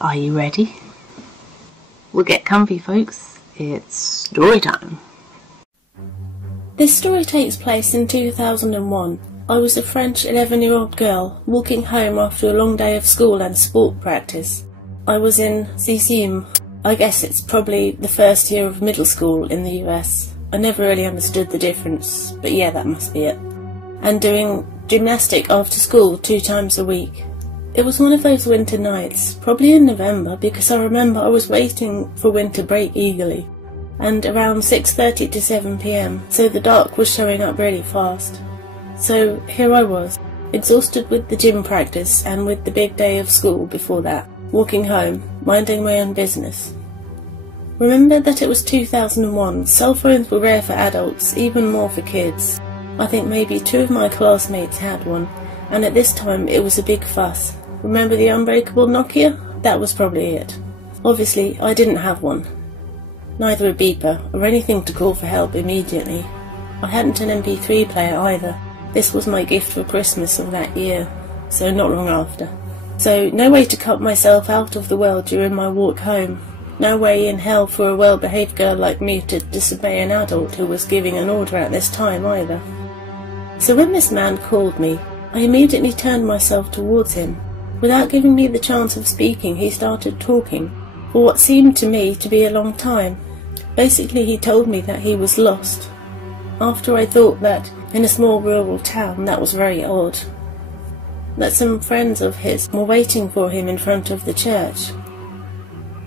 Are you ready? Well, get comfy, folks. It's story time. This story takes place in 2001. I was a French 11-year-old girl walking home after a long day of school and sport practice. I was in sixième. I guess it's probably the first year of middle school in the US. I never really understood the difference, but yeah, that must be it. And doing gymnastic after school 2 times a week. It was one of those winter nights, probably in November, because I remember I was waiting for winter break eagerly. And around 6:30 to 7 PM, so the dark was showing up really fast. So here I was, exhausted with the gym practice and with the big day of school before that, walking home, minding my own business. Remember that it was 2001, cell phones were rare for adults, even more for kids. I think maybe 2 of my classmates had one, and at this time it was a big fuss. Remember the unbreakable Nokia? That was probably it. Obviously, I didn't have one. Neither a beeper, or anything to call for help immediately. I hadn't an MP3 player either. This was my gift for Christmas of that year, so not long after. So no way to cut myself out of the world during my walk home. No way in hell for a well-behaved girl like me to disobey an adult who was giving an order at this time either. So when this man called me, I immediately turned myself towards him. Without giving me the chance of speaking, he started talking, for what seemed to me to be a long time. Basically, he told me that he was lost. After I thought that, in a small rural town, that was very odd. That some friends of his were waiting for him in front of the church.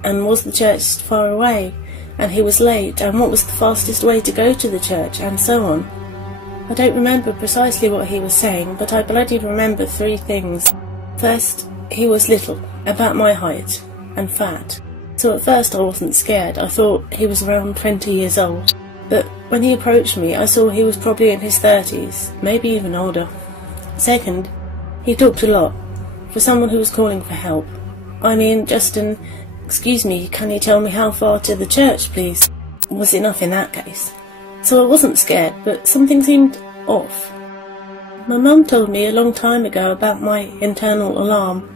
And was the church far away? And he was late, and what was the fastest way to go to the church, and so on. I don't remember precisely what he was saying, but I bloody remember 3 things. First, he was little, about my height, and fat. So at first I wasn't scared. I thought he was around 20 years old. But when he approached me, I saw he was probably in his 30s, maybe even older. Second, he talked a lot, for someone who was calling for help. I mean, just an, "Excuse me, can you tell me how far to the church, please?" was enough in that case. So I wasn't scared, but something seemed off. My mum told me a long time ago about my internal alarm,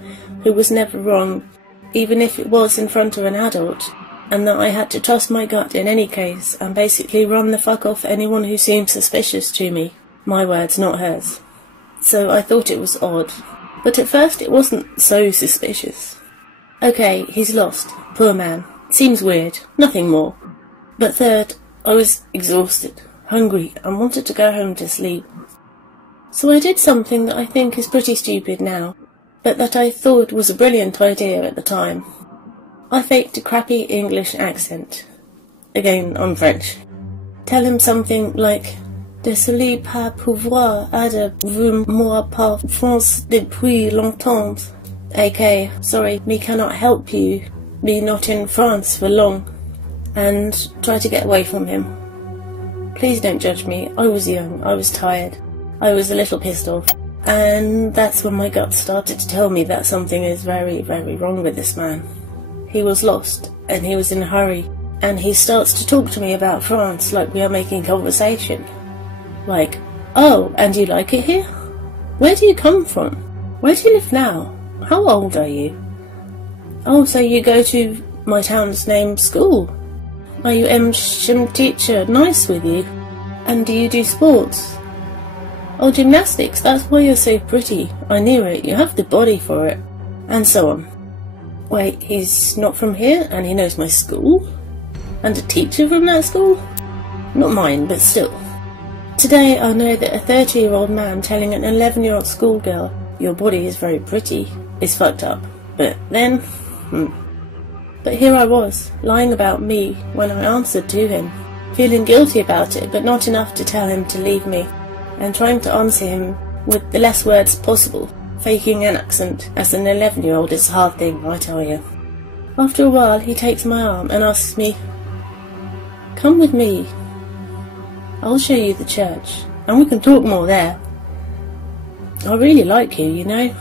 who was never wrong, even if it was in front of an adult, and that I had to trust my gut in any case, and basically run the fuck off anyone who seemed suspicious to me. My words, not hers. So I thought it was odd, but at first it wasn't so suspicious. Okay, he's lost. Poor man. Seems weird. Nothing more. But third, I was exhausted, hungry, and wanted to go home to sleep. So I did something that I think is pretty stupid now, but that I thought was a brilliant idea at the time. I faked a crappy English accent. Again, on French. Tell him something like, "Désolé pas pouvoir aider vous moi par France depuis longtemps." A.k.a. sorry, me cannot help you, me not in France for long. And try to get away from him. Please don't judge me. I was young, I was tired, I was a little pissed off. And that's when my gut started to tell me that something is very, very wrong with this man. He was lost, and he was in a hurry, and he starts to talk to me about France like we are making conversation. Like, "Oh, and you like it here? Where do you come from? Where do you live now? How old are you? Oh, so you go to my town's name school? Are you gym teacher nice with you? And do you do sports? Oh, gymnastics, that's why you're so pretty. I knew it, you have the body for it." And so on. Wait, he's not from here, and he knows my school? And a teacher from that school? Not mine, but still. Today I know that a 30-year-old man telling an 11-year-old schoolgirl, "Your body is very pretty," is fucked up. But then, But here I was, lying about me when I answered to him, feeling guilty about it, but not enough to tell him to leave me, and trying to answer him with the less words possible, faking an accent, as an 11-year-old is a hard thing, I tell you. After a while, he takes my arm and asks me, "Come with me. I'll show you the church, and we can talk more there. I really like you, you know."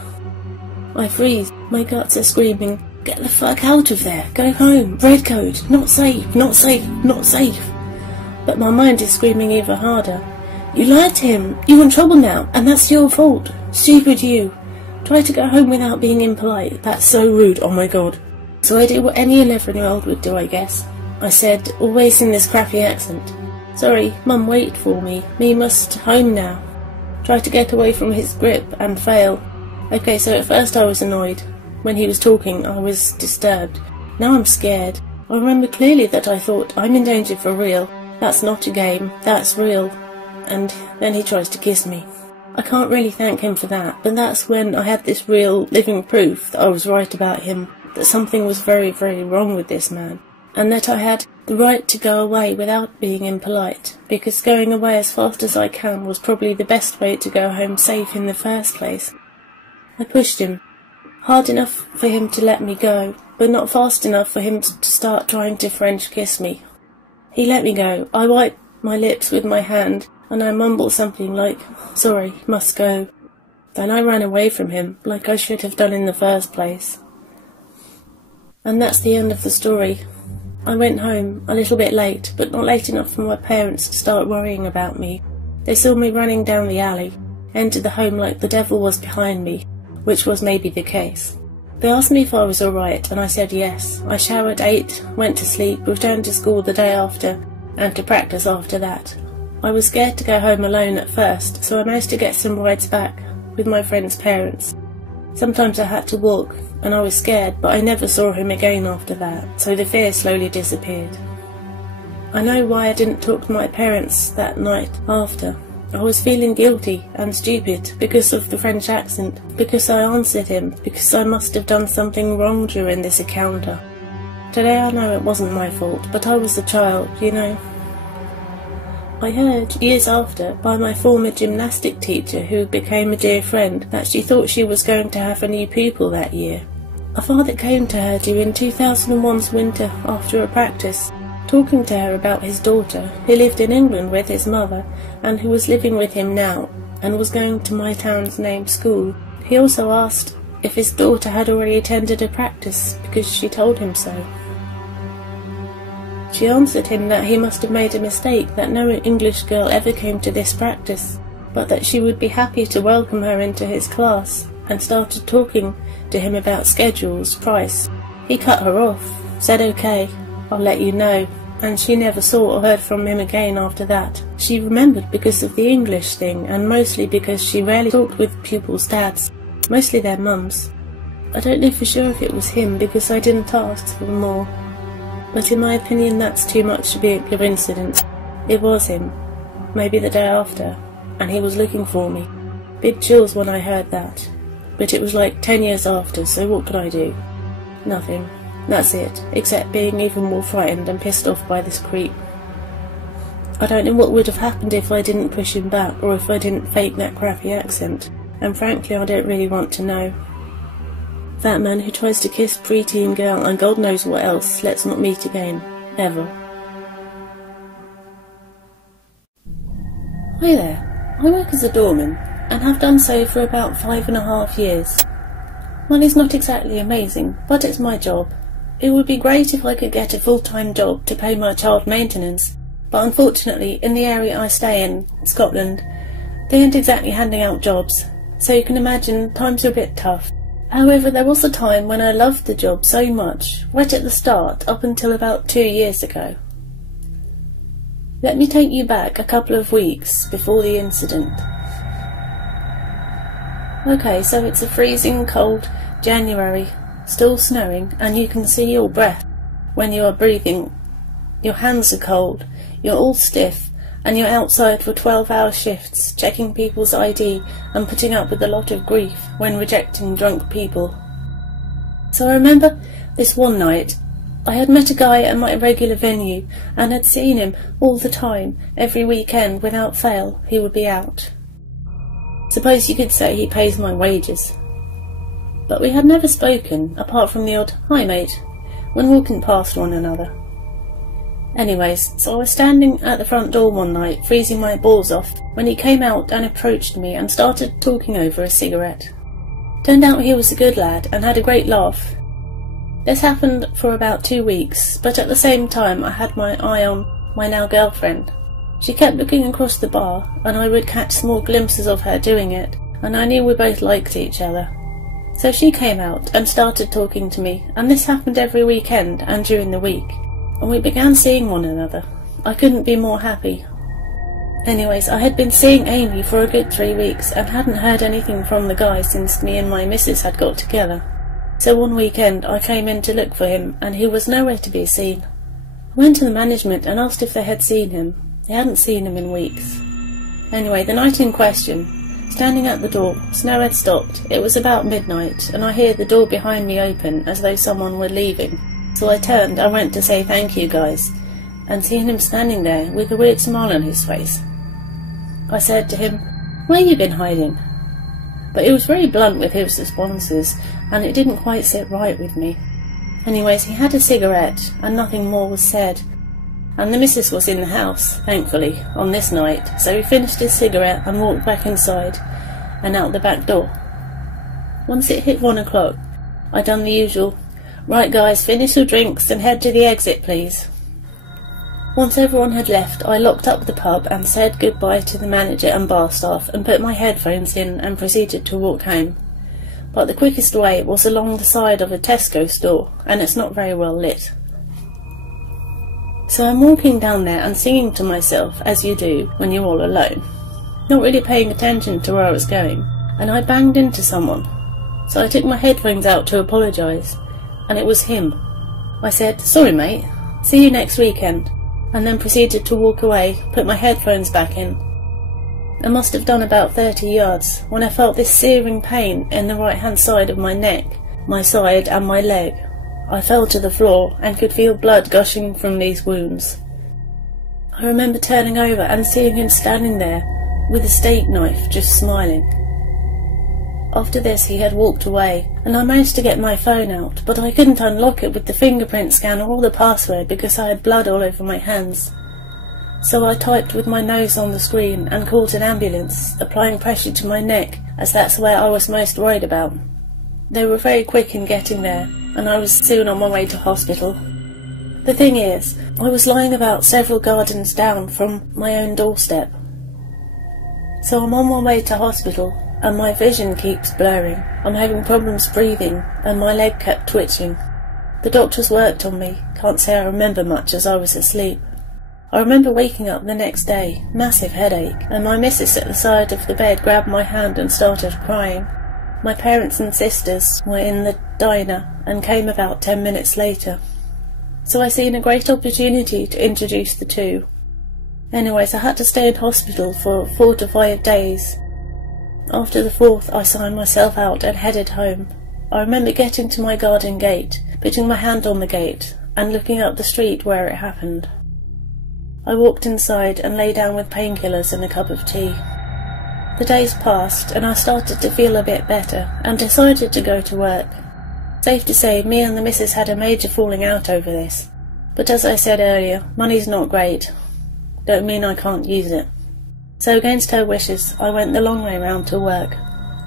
I freeze. My guts are screaming, "Get the fuck out of there. Go home. Red code. Not safe. Not safe. Not safe." But my mind is screaming even harder. "You lied to him. You're in trouble now, and that's your fault. Stupid you. Try to go home without being impolite. That's so rude. Oh my god." So I did what any 11-year-old would do, I guess. I said, always in this crappy accent, "Sorry, Mum waited for me. Me must home now." Tried to get away from his grip and fail. Okay, so at first I was annoyed. When he was talking, I was disturbed. Now I'm scared. I remember clearly that I thought, I'm in danger for real. That's not a game, that's real. And then he tries to kiss me. I can't really thank him for that, but that's when I had this real, living proof that I was right about him, that something was very, very wrong with this man, and that I had the right to go away without being impolite, because going away as fast as I can was probably the best way to go home safe in the first place. I pushed him, hard enough for him to let me go, but not fast enough for him to start trying to French kiss me. He let me go. I wiped my lips with my hand, and I mumbled something like, "Sorry, must go." Then I ran away from him, like I should have done in the first place. And that's the end of the story. I went home, a little bit late, but not late enough for my parents to start worrying about me. They saw me running down the alley, entered the home like the devil was behind me, which was maybe the case. They asked me if I was alright, and I said yes. I showered, ate, went to sleep, returned to school the day after, and to practice after that. I was scared to go home alone at first, so I managed to get some rides back with my friend's parents. Sometimes I had to walk, and I was scared, but I never saw him again after that, so the fear slowly disappeared. I know why I didn't talk to my parents that night after. I was feeling guilty and stupid because of the French accent, because I answered him, because I must have done something wrong during this encounter. Today I know it wasn't my fault, but I was a child, you know. I heard, years after, by my former gymnastic teacher, who became a dear friend, that she thought she was going to have a new pupil that year. A father came to her during 2001's winter after a practice, talking to her about his daughter, who lived in England with his mother, and who was living with him now, and was going to my town's named school. He also asked if his daughter had already attended a practice, because she told him so. She answered him that he must have made a mistake, that no English girl ever came to this practice, but that she would be happy to welcome her into his class, and started talking to him about schedules, price. He cut her off, said okay, I'll let you know, and she never saw or heard from him again after that. She remembered because of the English thing, and mostly because she rarely talked with pupils' dads, mostly their mums. I don't know for sure if it was him, because I didn't ask for more. But in my opinion that's too much to be a coincidence. It was him, maybe the day after, and he was looking for me. Big chills when I heard that. But it was like 10 years after, so what could I do? Nothing. That's it, except being even more frightened and pissed off by this creep. I don't know what would have happened if I didn't push him back, or if I didn't fake that crappy accent, and frankly I don't really want to know. That man who tries to kiss preteen girl and God knows what else, let's not meet again, ever. Hi there, I work as a doorman, and have done so for about 5.5 years. Money's not exactly amazing, but it's my job. It would be great if I could get a full-time job to pay my child maintenance, but unfortunately in the area I stay in, Scotland, they aren't exactly handing out jobs, so you can imagine times are a bit tough. However, there was a time when I loved the job so much, right at the start, up until about 2 years ago. Let me take you back a couple of weeks before the incident. Okay, so it's a freezing cold January, still snowing, and you can see your breath when you are breathing. Your hands are cold, you're all stiff, and you're outside for 12-hour shifts, checking people's ID and putting up with a lot of grief when rejecting drunk people. So I remember this one night, I had met a guy at my regular venue and had seen him all the time, every weekend without fail, he would be out. Suppose you could say he pays my wages. But we had never spoken, apart from the odd "Hi mate," when walking past one another. Anyways, so I was standing at the front door one night, freezing my balls off, when he came out and approached me and started talking over a cigarette. Turned out he was a good lad and had a great laugh. This happened for about 2 weeks, but at the same time I had my eye on my now girlfriend. She kept looking across the bar, and I would catch small glimpses of her doing it, and I knew we both liked each other. So she came out and started talking to me, and this happened every weekend and during the week, and we began seeing one another. I couldn't be more happy. Anyways, I had been seeing Amy for a good 3 weeks and hadn't heard anything from the guy since me and my missus had got together. So one weekend I came in to look for him, and he was nowhere to be seen. I went to the management and asked if they had seen him. They hadn't seen him in weeks. Anyway, the night in question, standing at the door, snow had stopped. It was about midnight, and I hear the door behind me open as though someone were leaving. So I turned and went to say thank you guys, and seeing him standing there with a weird smile on his face, I said to him, "Where you been hiding?" But he was very blunt with his responses, and it didn't quite sit right with me. Anyways, he had a cigarette, and nothing more was said. And the missus was in the house, thankfully, on this night, so he finished his cigarette and walked back inside, and out the back door. Once it hit 1 o'clock, I done the usual, "Right guys, finish your drinks and head to the exit please." Once everyone had left, I locked up the pub and said goodbye to the manager and bar staff and put my headphones in and proceeded to walk home. But the quickest way was along the side of a Tesco store, and it's not very well lit. So I'm walking down there and singing to myself, as you do when you're all alone, not really paying attention to where I was going, and I banged into someone. So I took my headphones out to apologise, and it was him. I said, "Sorry mate, see you next weekend," and then proceeded to walk away, put my headphones back in. I must have done about 30 yards when I felt this searing pain in the right hand side of my neck, my side and my leg. I fell to the floor and could feel blood gushing from these wounds. I remember turning over and seeing him standing there with a steak knife, just smiling. After this he had walked away, and I managed to get my phone out, but I couldn't unlock it with the fingerprint scanner or the password because I had blood all over my hands. So I typed with my nose on the screen and called an ambulance, applying pressure to my neck, as that's where I was most worried about. They were very quick in getting there, and I was soon on my way to hospital. The thing is, I was lying about several gardens down from my own doorstep. So I'm on my way to hospital, and my vision keeps blurring. I'm having problems breathing, and my leg kept twitching. The doctors worked on me, can't say I remember much as I was asleep. I remember waking up the next day, massive headache, and my missus at the side of the bed grabbed my hand and started crying. My parents and sisters were in the diner and came about 10 minutes later. So I seen a great opportunity to introduce the two. Anyways, I had to stay in hospital for 4 to 5 days. After the 4th, I signed myself out and headed home. I remember getting to my garden gate, putting my hand on the gate, and looking up the street where it happened. I walked inside and lay down with painkillers and a cup of tea. The days passed, and I started to feel a bit better, and decided to go to work. Safe to say, me and the missus had a major falling out over this. But as I said earlier, money's not great. Don't mean I can't use it. So against her wishes, I went the long way round to work.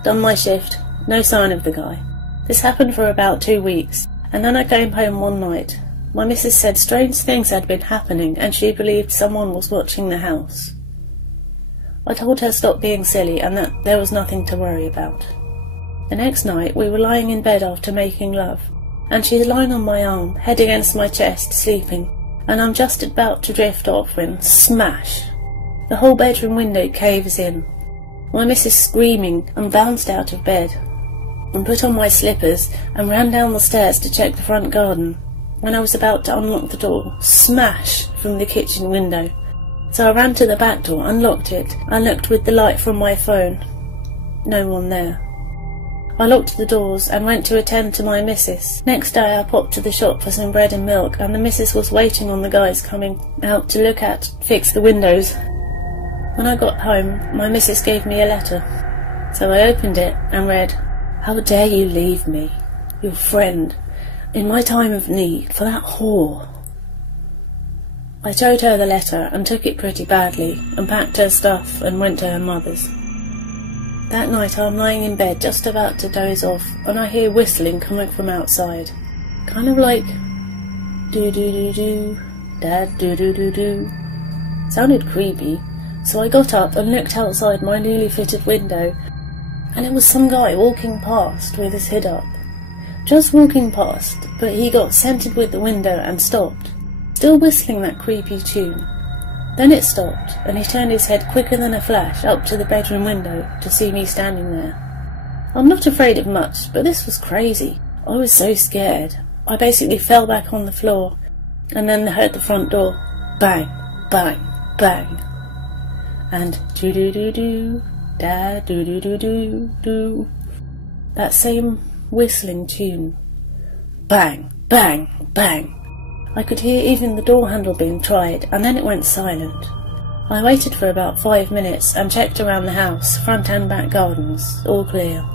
Done my shift, no sign of the guy. This happened for about 2 weeks, and then I came home one night. My missus said strange things had been happening, and she believed someone was watching the house. I told her stop being silly and that there was nothing to worry about. The next night we were lying in bed after making love, and she's lying on my arm, head against my chest, sleeping, and I'm just about to drift off when smash! The whole bedroom window caves in. My missus screaming and bounced out of bed, and put on my slippers and ran down the stairs to check the front garden. When I was about to unlock the door, smash from the kitchen window. So I ran to the back door, unlocked it, and looked with the light from my phone. No one there. I locked the doors and went to attend to my missus. Next day I popped to the shop for some bread and milk, and the missus was waiting on the guys coming out to look at, fix the windows. When I got home, my missus gave me a letter. So I opened it and read, "How dare you leave me, your friend, in my time of need, for that whore." I showed her the letter and took it pretty badly, and packed her stuff and went to her mother's. That night I'm lying in bed just about to doze off, and I hear whistling coming from outside. Kind of like do-do-do-do, dad do-do-do-do. Sounded creepy, so I got up and looked outside my newly fitted window, and it was some guy walking past with his hood up. Just walking past, but he got scented with the window and stopped, still whistling that creepy tune. Then it stopped, and he turned his head quicker than a flash up to the bedroom window to see me standing there. I'm not afraid of much, but this was crazy. I was so scared. I basically fell back on the floor, and then heard the front door. Bang, bang, bang. And do-do-do-do, da do-do-do-do-do. That same whistling tune. Bang, bang, bang. I could hear even the door handle being tried, and then it went silent. I waited for about 5 minutes and checked around the house, front and back gardens, all clear.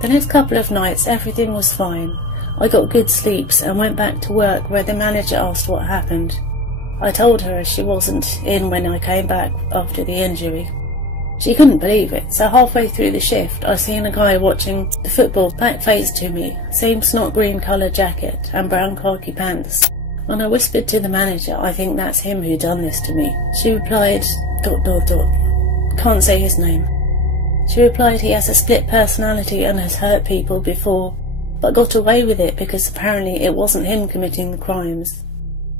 The next couple of nights everything was fine. I got good sleeps and went back to work where the manager asked what happened. I told her she wasn't in when I came back after the injury. She couldn't believe it, so halfway through the shift I seen a guy watching the football back-faced to me, same snot green coloured jacket and brown khaki pants. When I whispered to the manager, I think that's him who done this to me, she replied, ... Can't say his name. She replied he has a split personality and has hurt people before, but got away with it because apparently it wasn't him committing the crimes.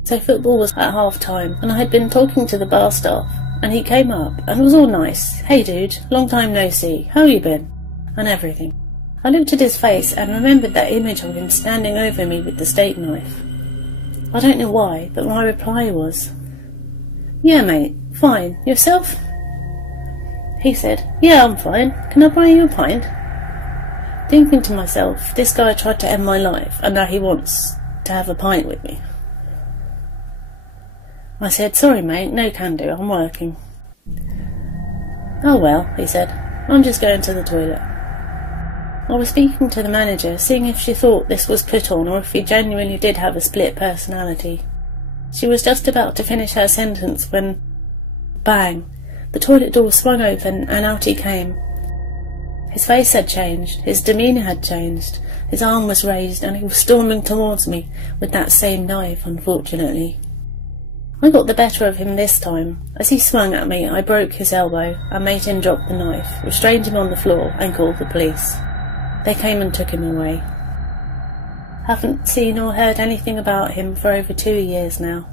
So football was at half-time, and I had been talking to the bar staff, and he came up and was all nice. Hey dude, long time no see, how you been? And everything. I looked at his face and remembered that image of him standing over me with the steak knife. I don't know why, but my reply was, yeah mate, fine, yourself? He said, yeah I'm fine, can I buy you a pint? Thinking to myself, this guy tried to end my life and now he wants to have a pint with me. I said, sorry mate, no can do, I'm working. Oh well, he said, I'm just going to the toilet. I was speaking to the manager, seeing if she thought this was put on or if he genuinely did have a split personality. She was just about to finish her sentence when, bang, the toilet door swung open and out he came. His face had changed, his demeanour had changed, his arm was raised and he was storming towards me with that same knife, unfortunately. I got the better of him this time. As he swung at me, I broke his elbow and made him drop the knife, restrained him on the floor and called the police. They came and took him away. Haven't seen or heard anything about him for over 2 years now.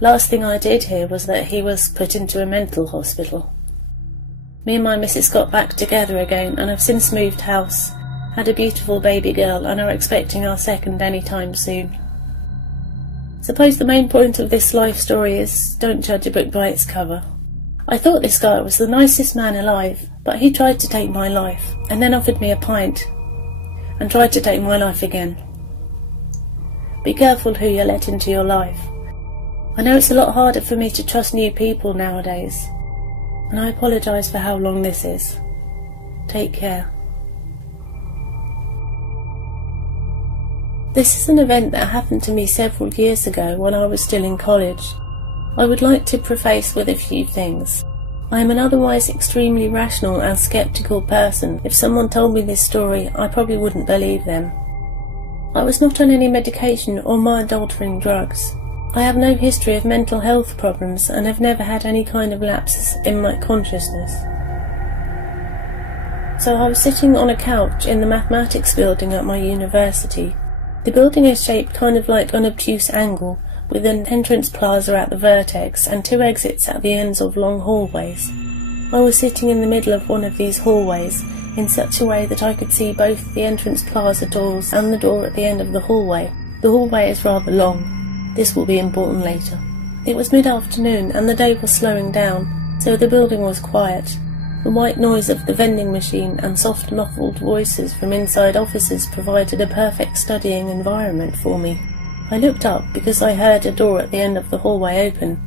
Last thing I did hear was that he was put into a mental hospital. Me and my missus got back together again and have since moved house, had a beautiful baby girl and are expecting our second any time soon. Suppose the main point of this life story is, don't judge a book by its cover. I thought this guy was the nicest man alive, but he tried to take my life, and then offered me a pint, and tried to take my life again. Be careful who you let into your life. I know it's a lot harder for me to trust new people nowadays, and I apologise for how long this is. Take care. This is an event that happened to me several years ago when I was still in college. I would like to preface with a few things. I am an otherwise extremely rational and sceptical person. If someone told me this story, I probably wouldn't believe them. I was not on any medication or mind-altering drugs. I have no history of mental health problems and have never had any kind of lapses in my consciousness. So I was sitting on a couch in the mathematics building at my university. The building is shaped kind of like an obtuse angle, with an entrance plaza at the vertex and 2 exits at the ends of long hallways. I was sitting in the middle of one of these hallways, in such a way that I could see both the entrance plaza doors and the door at the end of the hallway. The hallway is rather long. This will be important later. It was mid-afternoon and the day was slowing down, so the building was quiet. The white noise of the vending machine and soft muffled voices from inside offices provided a perfect studying environment for me. I looked up because I heard a door at the end of the hallway open,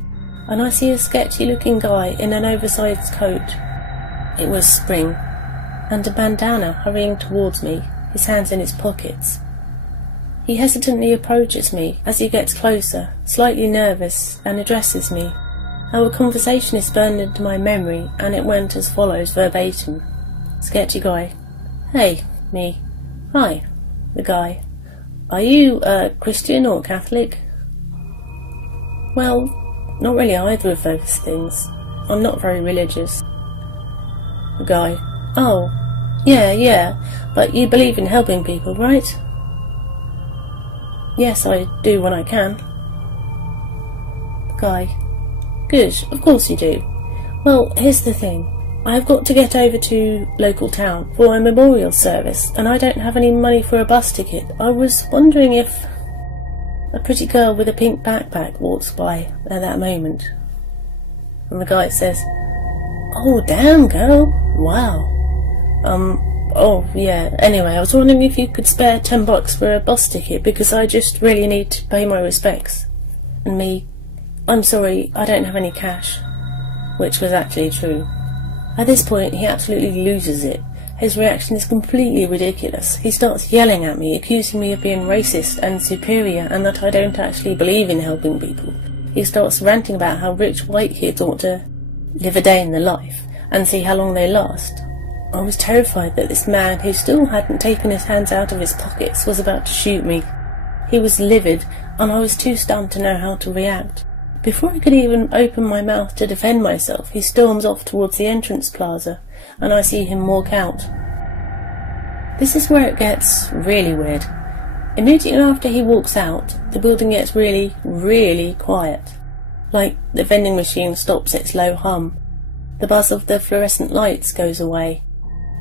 and I see a sketchy-looking guy in an oversized coat. It was spring, and a bandana hurrying towards me, his hands in his pockets. He hesitantly approaches me as he gets closer, slightly nervous, and addresses me. Our conversation is burned into my memory, and it went as follows verbatim. Sketchy guy. Hey, me. Hi. The guy. Are you, Christian or Catholic? Well, not really either of those things. I'm not very religious. The guy. Oh, Yeah, but you believe in helping people, right? Yes, I do when I can. The guy. Good, of course you do. Well, here's the thing. I've got to get over to local town for a memorial service, and I don't have any money for a bus ticket. I was wondering if... A pretty girl with a pink backpack walks by at that moment. And the guy says, "Oh, damn, girl. Wow. Oh, yeah. Anyway, I was wondering if you could spare $10 for a bus ticket, because I just really need to pay my respects." And me, "I'm sorry, I don't have any cash." Which was actually true. At this point, he absolutely loses it. His reaction is completely ridiculous. He starts yelling at me, accusing me of being racist and superior, and that I don't actually believe in helping people. He starts ranting about how rich white kids ought to live a day in the life and see how long they last. I was terrified that this man, who still hadn't taken his hands out of his pockets, was about to shoot me. He was livid, and I was too stunned to know how to react. Before I could even open my mouth to defend myself, he storms off towards the entrance plaza, and I see him walk out. This is where it gets really weird. Immediately after he walks out, the building gets really, really quiet. Like the vending machine stops its low hum. The buzz of the fluorescent lights goes away.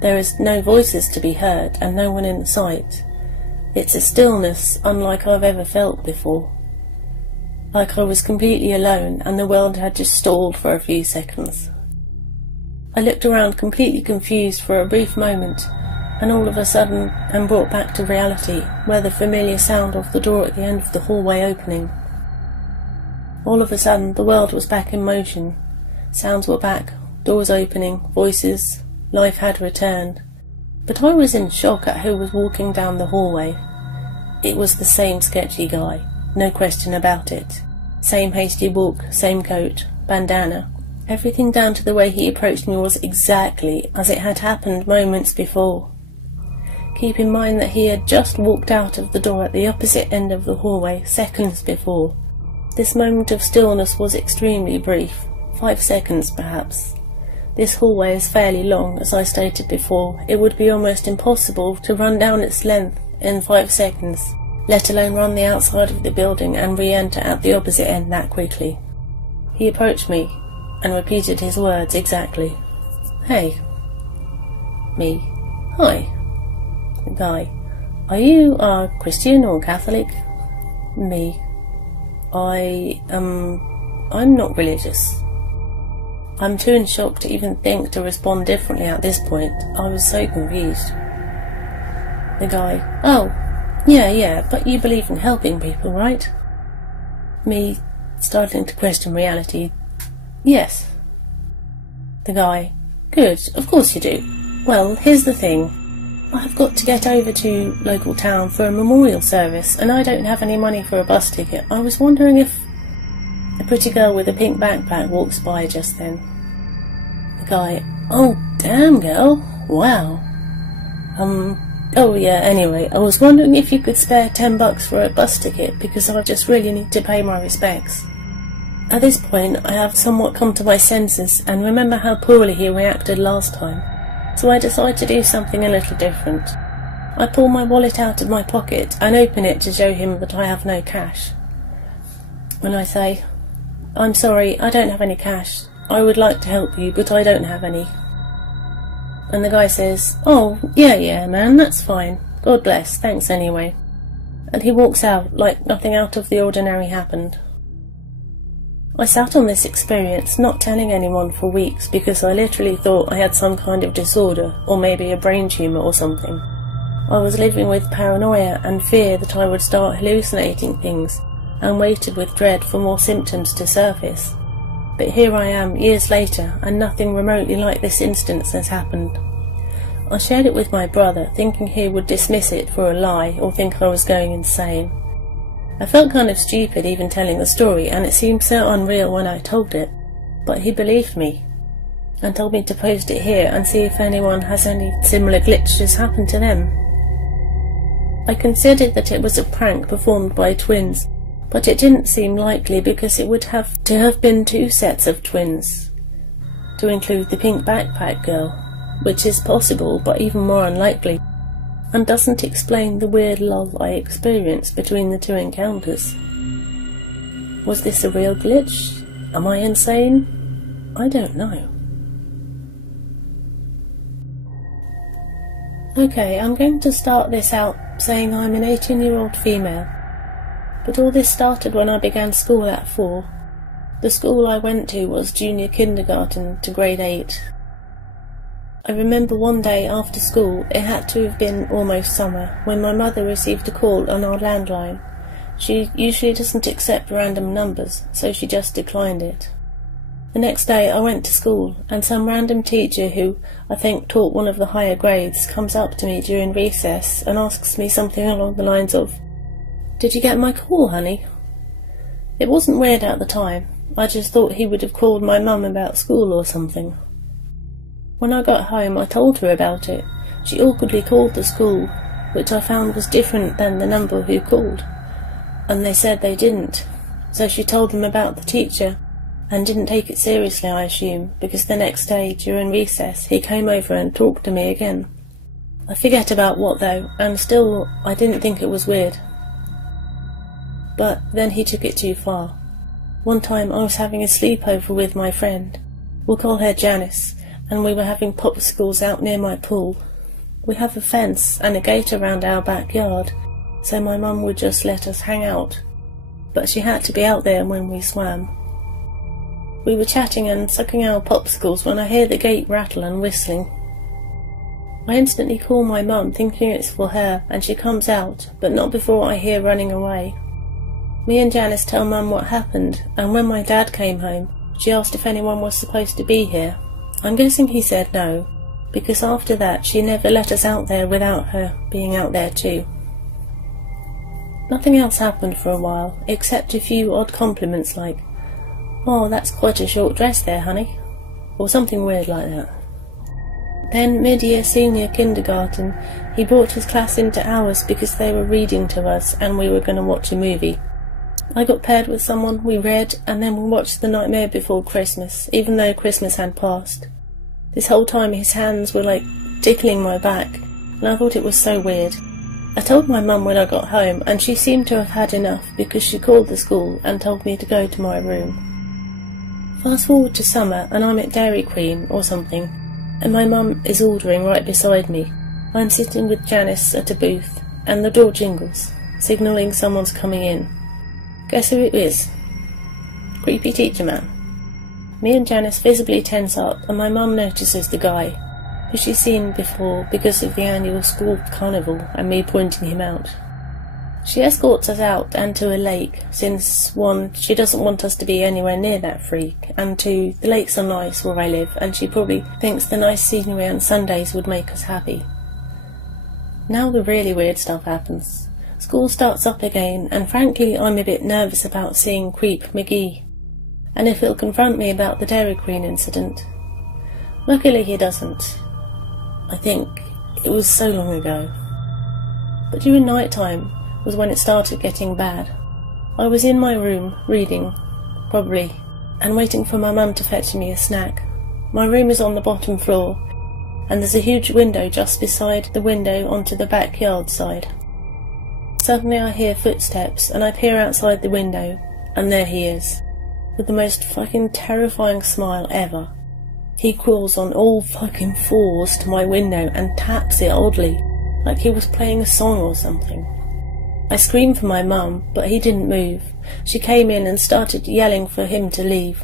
There is no voices to be heard, and no one in sight. It's a stillness unlike I've ever felt before. Like I was completely alone, and the world had just stalled for a few seconds. I looked around completely confused for a brief moment, and all of a sudden am brought back to reality, where the familiar sound of the door at the end of the hallway opening. All of a sudden the world was back in motion. Sounds were back, doors opening, voices. Life had returned. But I was in shock at who was walking down the hallway. It was the same sketchy guy, no question about it. Same hasty walk, same coat, bandana. Everything down to the way he approached me was exactly as it had happened moments before. Keep in mind that he had just walked out of the door at the opposite end of the hallway seconds before. This moment of stillness was extremely brief, 5 seconds perhaps. This hallway is fairly long, as I stated before. It would be almost impossible to run down its length in 5 seconds, let alone run the outside of the building and re-enter at the opposite end that quickly. He approached me and repeated his words exactly. "Hey." Me. "Hi." The guy. "Are you Christian or Catholic?" Me. I'm not religious." I'm too in shock to even think to respond differently at this point. I was so confused. The guy. "Oh, yeah, but you believe in helping people, right?" Me, starting to question reality. "Yes." The guy. "Good, of course you do. Well, here's the thing. I've got to get over to local town for a memorial service, and I don't have any money for a bus ticket. I was wondering if..." A pretty girl with a pink backpack walks by just then. The guy. "Oh, damn, girl. Wow. Oh yeah, anyway, I was wondering if you could spare $10 for a bus ticket, because I just really need to pay my respects." At this point, I have somewhat come to my senses and remember how poorly he reacted last time, so I decide to do something a little different. I pull my wallet out of my pocket and open it to show him that I have no cash. When I say, "I'm sorry, I don't have any cash. I would like to help you, but I don't have any." And the guy says, "Oh, yeah, man, that's fine. God bless, thanks anyway." And he walks out like nothing out of the ordinary happened. I sat on this experience, not telling anyone for weeks, because I literally thought I had some kind of disorder, or maybe a brain tumour or something. I was living with paranoia and fear that I would start hallucinating things, and waited with dread for more symptoms to surface. But here I am, years later, and nothing remotely like this instance has happened. I shared it with my brother, thinking he would dismiss it for a lie or think I was going insane. I felt kind of stupid even telling the story, and it seemed so unreal when I told it, but he believed me, and told me to post it here and see if anyone has any similar glitches happen to them. I considered that it was a prank performed by twins, but it didn't seem likely because it would have to have been 2 sets of twins, to include the pink backpack girl. which is possible but even more unlikely, and doesn't explain the weird lull I experienced between the two encounters. Was this a real glitch? Am I insane? I don't know. Okay, I'm going to start this out saying I'm an 18-year-old female, but all this started when I began school at 4. The school I went to was junior kindergarten to grade 8. I remember one day after school, it had to have been almost summer, when my mother received a call on our landline. She usually doesn't accept random numbers, so she just declined it. The next day I went to school, and some random teacher who I think taught one of the higher grades comes up to me during recess and asks me something along the lines of, "Did you get my call, honey?" It wasn't weird at the time. I just thought he would have called my mum about school or something. When I got home I told her about it. She awkwardly called the school, which I found was different than the number who called, and they said they didn't. So she told them about the teacher, and didn't take it seriously, I assume, because the next day during recess he came over and talked to me again. I forget about what though, and still I didn't think it was weird. But then he took it too far. One time I was having a sleepover with my friend, we'll call her Janice, and we were having popsicles out near my pool. We have a fence and a gate around our backyard, so my mum would just let us hang out, but she had to be out there when we swam. We were chatting and sucking our popsicles when I hear the gate rattle and whistling. I instantly call my mum thinking it's for her, and she comes out, but not before I hear running away. Me and Janice tell Mum what happened, and when my dad came home, she asked if anyone was supposed to be here. I'm guessing he said no, because after that she never let us out there without her being out there too. Nothing else happened for a while, except a few odd compliments like, "Oh, that's quite a short dress there, honey," or something weird like that. Then mid-year senior kindergarten, he brought his class into ours because they were reading to us and we were going to watch a movie. I got paired with someone, we read, and then we watched The Nightmare Before Christmas, even though Christmas had passed. This whole time his hands were like tickling my back, and I thought it was so weird. I told my mum when I got home, and she seemed to have had enough because she called the school and told me to go to my room. Fast forward to summer, and I'm at Dairy Queen or something, and my mum is ordering right beside me. I'm sitting with Janice at a booth, and the door jingles, signalling someone's coming in. Guess who it is? Creepy teacher man. Me and Janice visibly tense up, and my mum notices the guy, who she's seen before because of the annual school carnival and me pointing him out. She escorts us out and to a lake, since 1, she doesn't want us to be anywhere near that freak, and 2, the lakes are nice where I live, and she probably thinks the nice scenery on Sundays would make us happy. Now the really weird stuff happens. School starts up again, and frankly I'm a bit nervous about seeing Creep McGee, and if he'll confront me about the Dairy Queen incident. Luckily he doesn't. I think it was so long ago. But during night time was when it started getting bad. I was in my room, reading, probably, and waiting for my mum to fetch me a snack. My room is on the bottom floor, and there's a huge window just beside the window onto the backyard side. Suddenly I hear footsteps, and I peer outside the window, and there he is, with the most fucking terrifying smile ever. He crawls on all fucking fours to my window and taps it oddly, like he was playing a song or something. I screamed for my mum, but he didn't move. She came in and started yelling for him to leave.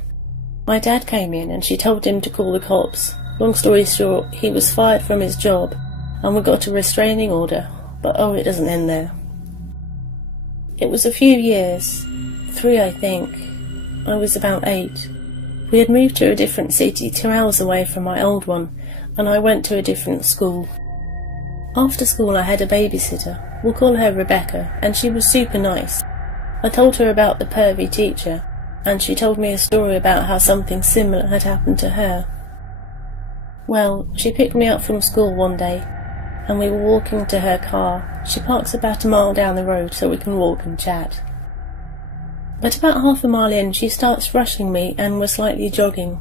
My dad came in and she told him to call the cops. Long story short, he was fired from his job, and we got a restraining order, but oh, it doesn't end there. It was a few years, 3 I think. I was about 8. We had moved to a different city 2 hours away from my old one, and I went to a different school. After school I had a babysitter, we'll call her Rebecca, and she was super nice. I told her about the pervy teacher, and she told me a story about how something similar had happened to her. Well, she picked me up from school one day, and we were walking to her car. She parks about a mile down the road so we can walk and chat. But about half a mile in, she starts rushing me and we're slightly jogging.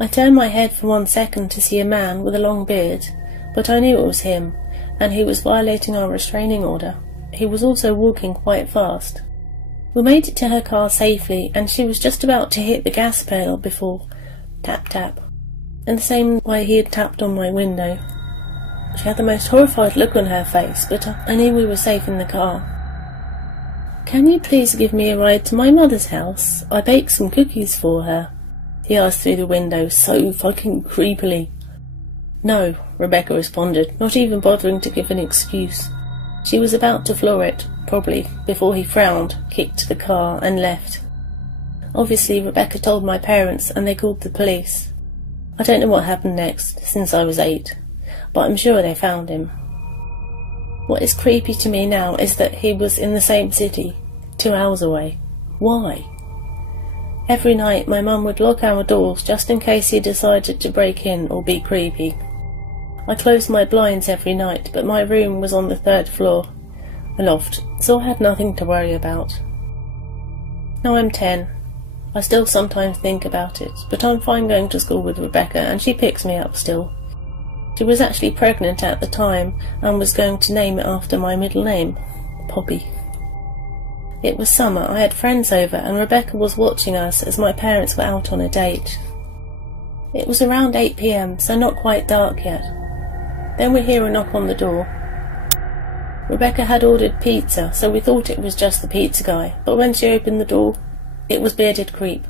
I turned my head for 1 second to see a man with a long beard, but I knew it was him, and he was violating our restraining order. He was also walking quite fast. We made it to her car safely, and she was just about to hit the gas pedal before tap tap, in the same way he had tapped on my window. She had the most horrified look on her face, but I knew we were safe in the car. "Can you please give me a ride to my mother's house? I baked some cookies for her," he asked through the window so fucking creepily. "No," Rebecca responded, not even bothering to give an excuse. She was about to floor it, probably, before he frowned, kicked the car, and left. Obviously, Rebecca told my parents, and they called the police. I don't know what happened next, since I was 8, but I'm sure they found him. What is creepy to me now is that he was in the same city, 2 hours away. Why? Every night my mum would lock our doors just in case he decided to break in or be creepy. I closed my blinds every night, but my room was on the 3rd floor, a loft, so I had nothing to worry about. Now I'm 10. I still sometimes think about it, but I'm fine going to school with Rebecca, and she picks me up still. She was actually pregnant at the time and was going to name it after my middle name, Poppy. It was summer, I had friends over, and Rebecca was watching us as my parents were out on a date. It was around 8 p.m, so not quite dark yet. Then we hear a knock on the door. Rebecca had ordered pizza, so we thought it was just the pizza guy, but when she opened the door, it was Bearded Creep.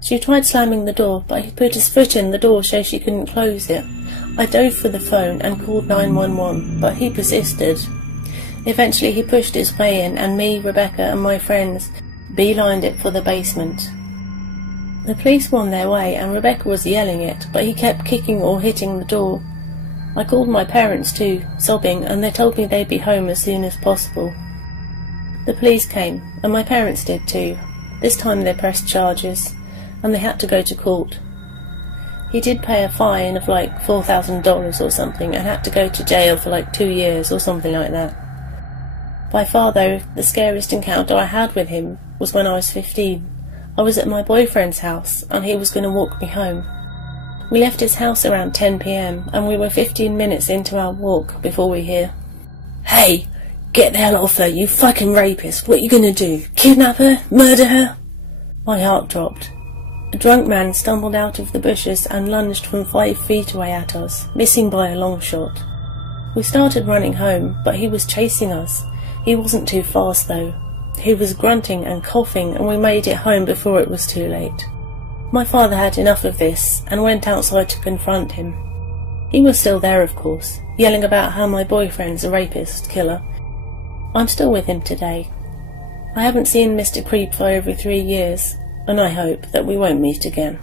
She tried slamming the door, but he put his foot in the door so she couldn't close it. I dove for the phone and called 911, but he persisted. Eventually he pushed his way in, and me, Rebecca, and my friends beelined it for the basement. The police were on their way, and Rebecca was yelling it, but he kept kicking or hitting the door. I called my parents too, sobbing, and they told me they'd be home as soon as possible. The police came, and my parents did too. This time they pressed charges, and they had to go to court. He did pay a fine of like $4,000 or something, and had to go to jail for like 2 years or something like that. By far though, the scariest encounter I had with him was when I was 15. I was at my boyfriend's house, and he was going to walk me home. We left his house around 10 p.m, and we were 15 minutes into our walk before we hear, "Hey, get the hell off her, you fucking rapist. What are you going to do? Kidnap her? Murder her?" My heart dropped. A drunk man stumbled out of the bushes and lunged from 5 feet away at us, missing by a long shot. We started running home, but he was chasing us. He wasn't too fast though. He was grunting and coughing, and we made it home before it was too late. My father had enough of this and went outside to confront him. He was still there, of course, yelling about how my boyfriend's a rapist killer. I'm still with him today. I haven't seen Mr. Creep for over 3 years, and I hope that we won't meet again.